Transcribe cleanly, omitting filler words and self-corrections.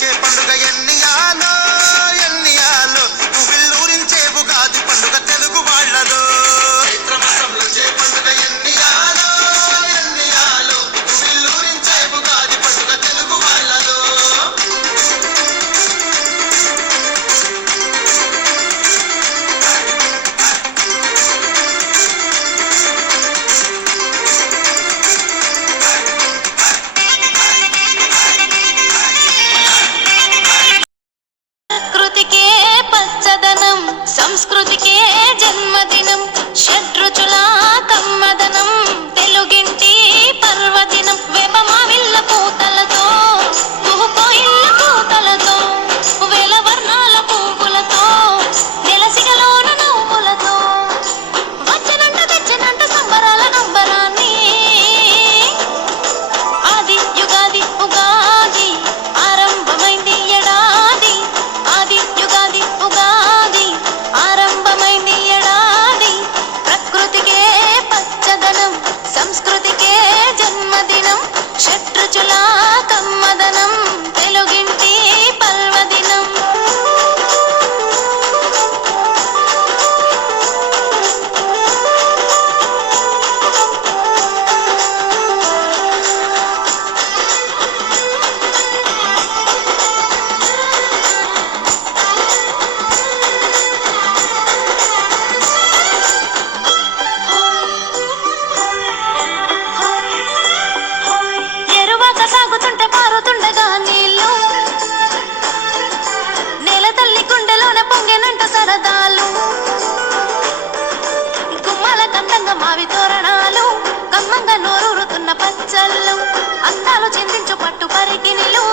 పిలిచే పండుగ ఎన్నియాలో ఎన్నియాలో ఉవిల్లూరించే ఉగాది పండుగ తెలుగు వాళ్ళలో చైత్రమాసంలో చే పండుగ ఎన్నియాలో ఎన్నియాలో ఉవిల్లూరించే ఉగాది పండుగ తెలుగు వాళ్ళలో సంస్కృతికే జన్మదినం షడ్రుచుల కమ్మదనం తెలుగింటి పర్వదినం వేపమావిళ్ళ పూతలతో పువ్వుకోయిళ్ళ పూతలతో వేల వర్ణాల పువ్వులతో నెలసిగలోన నవ్వులతో వచ్చనంట తెచ్చనంట సంబరాల నంబరాన్ని ఆది యుగాది ఉగాది ఆరంభమైంది ఎడాది ఆది యుగాది ఉగాది ఆరంభమైంది ఎడాది ప్రకృతికే పచ్చదనం సంస్కృతికే జన్మదినం షడ్రుచుల కమ్మదనం తెలుగింటి పర్వదినం ఎరువాక సాగుతుంటే పారుతుండగా నీళ్ళు నేల తల్లి గుండెలోన పొంగెనంట సరదాలు గుమ్మాల కందంగా మావి తోరణాలు కమ్మంగా నోరూరుతున్న పచ్చళ్ళు అందాలు చిందించు పట్టు పరికినిలు